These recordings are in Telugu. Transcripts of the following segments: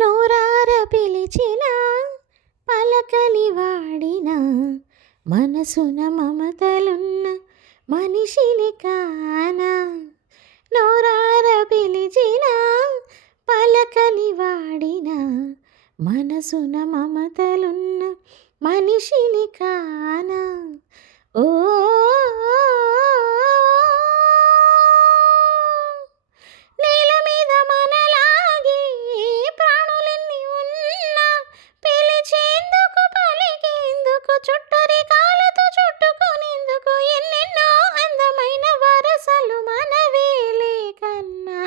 నోరార పిలిచిన పలకని వాడిన మనసున మమతలున్న మనిషిని కానా. నోరార పిలిచిన పలకని వాడిన మనసున మమతలున్న మనిషిని కానా. ఓ నేల మీద మనలాగే ప్రాణులెన్ని ఉన్నా పిలిచేందుకు పలికేందుకు చుట్టరికాలతో చుట్టుకునేందుకు ఎన్నెన్నో అందమైన వరసలు మనవేలే కన్నా.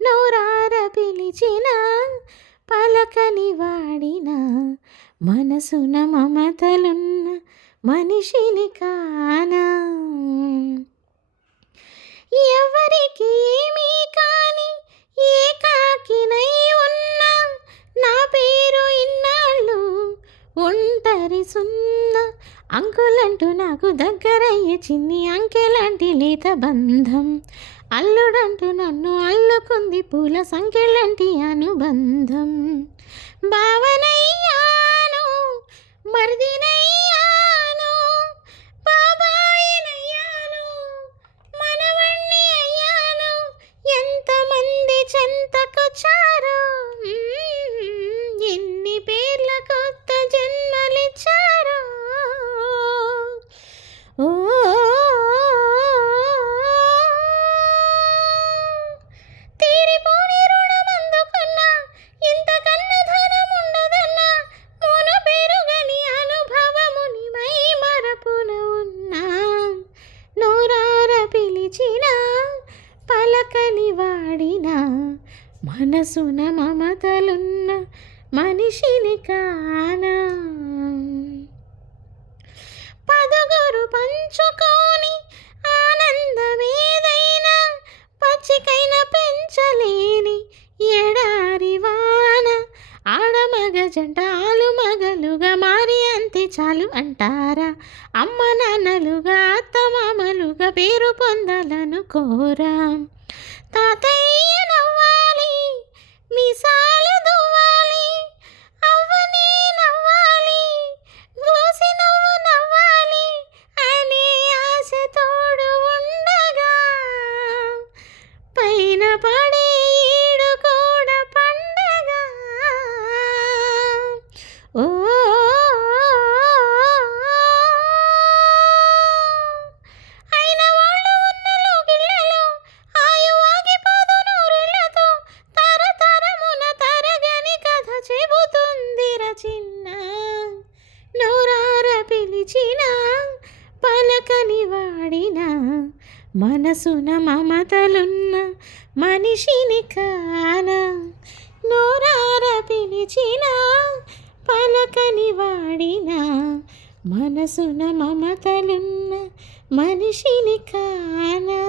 నోరార పిలిచిన పలకని వాడిన మనసున మమతలున్న మనిషిని కానా. ఎవరికి ఏమీ కాని ఏకాకినై ఉన్నా నా పేరు ఇన్నాళ్ళు ఒంటరి సున్నా. అంకులంటూ నాకు దగ్గరయ్యే చిన్ని అంకెలాంటి లేత బంధం, అల్లుడంటూ నన్ను అల్లుకుంది పూల సంఖ్యలాంటి అనుబంధం. భావనయ్యాను మరిదినయ్యాను బాబాయినయ్యాను మనవణ్ణి అయ్యాను ఎంతమంది చెంతకొచ్చారో ఎన్ని పేర్ల కొత్త జన్మలిచ్చారో. ఓ తీరిపోని రుణం అందుకున్నా ఇంతకన్నా ధనం ఉండదన్నా మూను పెరుగని అనుభవముని మై మరపున ఉన్నా. నోరార పిలిచిన పలకని వాడిన మనసున మమతలున్న మనిషిని కానా. పదగురు పంచుకోని ఆనందమేదైనా పచ్చికైన పెంచలేని ఎడారి వాన. ఆడమగ జంట ఆలుమగలుగా మారి అంతే చాలు అంటారా. అమ్మ నాన్నలుగా అత్తమామలుగా పేరు పొందాలనుకోరా. తాతయ్య నవ్వాలి మీసాలు దువ్వాలి అవ్వనే నవ్వాలి గోసి నవ్వు నవ్వాలి అనే ఆశ తోడు ఉండగా పైన పడే ఈడు కూడా పండగ. ఓ అయిన వాళ్ళు ఉన్న లోకిళ్ళలో ఆయు ఆగిపోదు నూరేళ్లతో తరతరమున తరగని కథ చెబుతుందిర చిన్న. నోరార పిలిచిన పలకని వాడిన మనసున మమతలున్న మనిషిని కానా. నోరార పిలిచిన పలకని వాడిన మనసున మమతలున్న మనిషిని కానా.